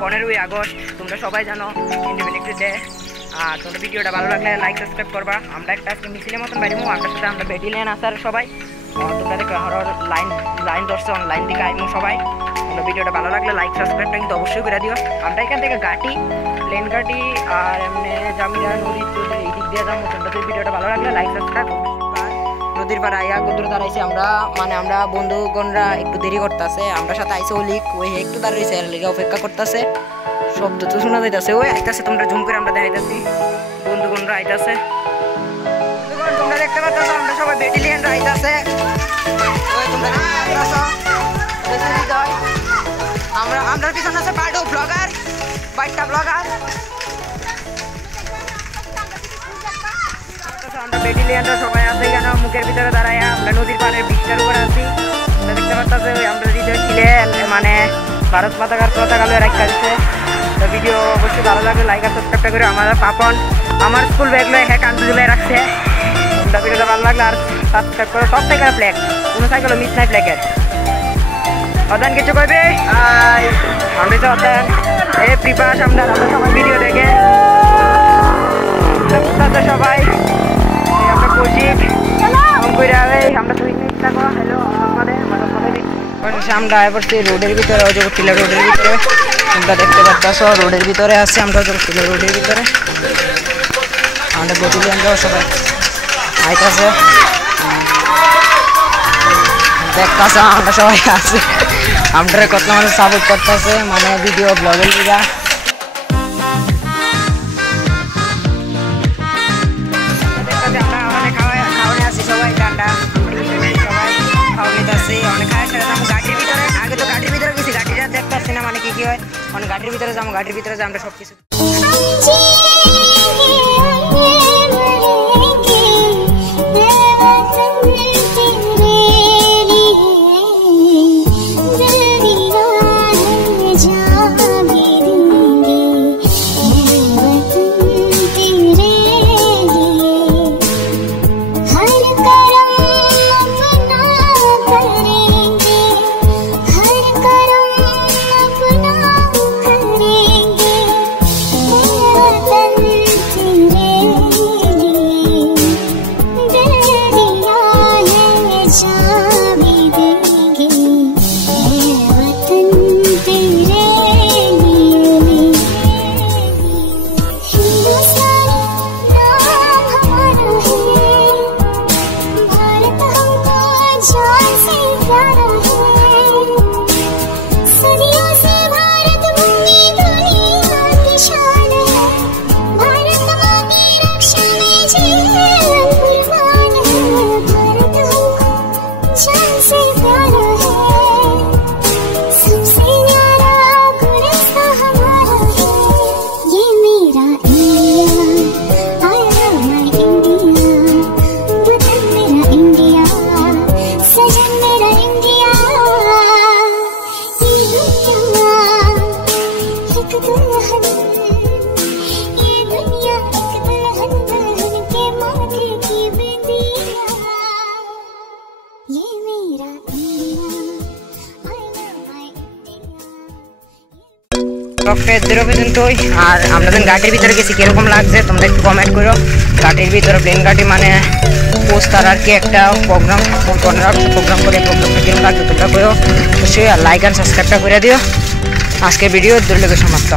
15ই আগস্ট, তোমরা সবাই জানো ইন্ডিপেন্ডেন্স ডে। আর তোমরা ভিডিওটা ভালো লাগলে লাইক সাবস্ক্রাইব করবা। আমরা একটা আজকে মিছিলের মতন বাইরেমু, আপনার সাথে আমরা ব্যাটালিয়ান আসার সবাই তোমরা দেখো লাইন ধরছে, অনলাইন দিকে আইমু সবাই। তোমরা ভিডিওটা ভালো লাগলে লাইক সাবস্ক্রাইবটা কিন্তু অবশ্যই করে দিও। আমরা এখান থেকে গাটি প্লেন গাটি আর এমনি জামিরা নদীর এই দিক দিয়ে যাবো। তোমরা ভিডিওটা ভালো লাগলে লাইক সাবস্ক্রাইব। নদীর পাড়ে আইয়া কত দাঁড়াইছি আমরা, মানে আমরা বন্ধুগণরা একটু দেরি করতেছে। আমরা সাথে আইসে অলিক ওই একটু দাঁড়াইছে, অপেক্ষা করতেছে। শব্দ তো শোনা যাইতেছে, ওই আইতাছে। তোমরা জুম করে আমরা দেখাইতেছি, বন্ধুগণরা আইতাছে। তোমরা দেখতে পাচ্ছ আমরা সবাই ব্যাটালিয়ানরা আইতাছে। ওই তোমরা আমরা পিছনে আছে পার্টো ব্লগার, বাইকটা ব্লগার। আমরা ব্যাটালিয়ানরা সবাই আছে কেন মুখের ভিতরে দাঁড়ায়, আমরা নদীর পাড়ে বৃক্ষের উপরে আছি। তোমরা দেখতে পাচ্ছ ওই আমরা হৃদয় ছিলে মানে ভারত পতাকা লয়ে রাখা দিচ্ছে। তো ভিডিও অবশ্যই ভালো লাগলে লাইক আর সাবস্ক্রাইব করে। আমার পাপন আমার স্কুল ব্যাগ লয়ে হ্যাঁ কান্তি ঝুলাই রাখছে। তোমরা ভিডিওটা ভালো লাগলে আর সাবস্ক্রাইব করো। সব থেকে ফ্ল্যাগ কোনো সাইকেল মিস নাই ফ্ল্যাগের। অদান কিছু কইবে আমরা তো অদান এই প্রিপাস আমরা সবাই ভিডিও দেখে সবাই আমরা কোচিক আমরা থাকো। হ্যালো আমরা পড়ছি রোডের ভিতরে, জগৎটিলা রোডের ভিতরে। তোমরা দেখতে পাচ্ছ রোডের ভিতরে আছে, আমরা জগৎটিলা রোডের ভিতরে। আমরা ব্যাটালিয়ানরাও সবাই আইতাছে, দেখতেছে আমরা সবাই আছে। আমরা কত মানুষ সাপোর্ট করতেছে মানে ভিডিও ব্লগের লিগা। সবাই ঠান্ডা সবাই খাওয়া নিতেছি, অনেক খাওয়া সাথে যাবো গাড়ির ভিতরে। আগে তো গাড়ির ভিতরে গেছি, গাড়িটা দেখতে পাচ্ছি না মানে কি হয়। মানে গাড়ির ভিতরে যাবো, গাড়ির ভিতরে যাবো আমরা সব কিছু। আর আমরা যখন গাড়ির ভিতরে গেছি কিরকম লাগছে তোমরা একটু কমেন্ট করো। গাড়ির ভিতরে প্লেন গাড়ি মানে পোস্টার আর কি একটা প্রোগ্রাম করে প্রোগ্রামটা কিরকম লাগছে তোমরা করো। অবশ্যই লাইক আর সাবস্ক্রাইবটা করে দিও। আজকের ভিডিও দূর সমাপ্ত।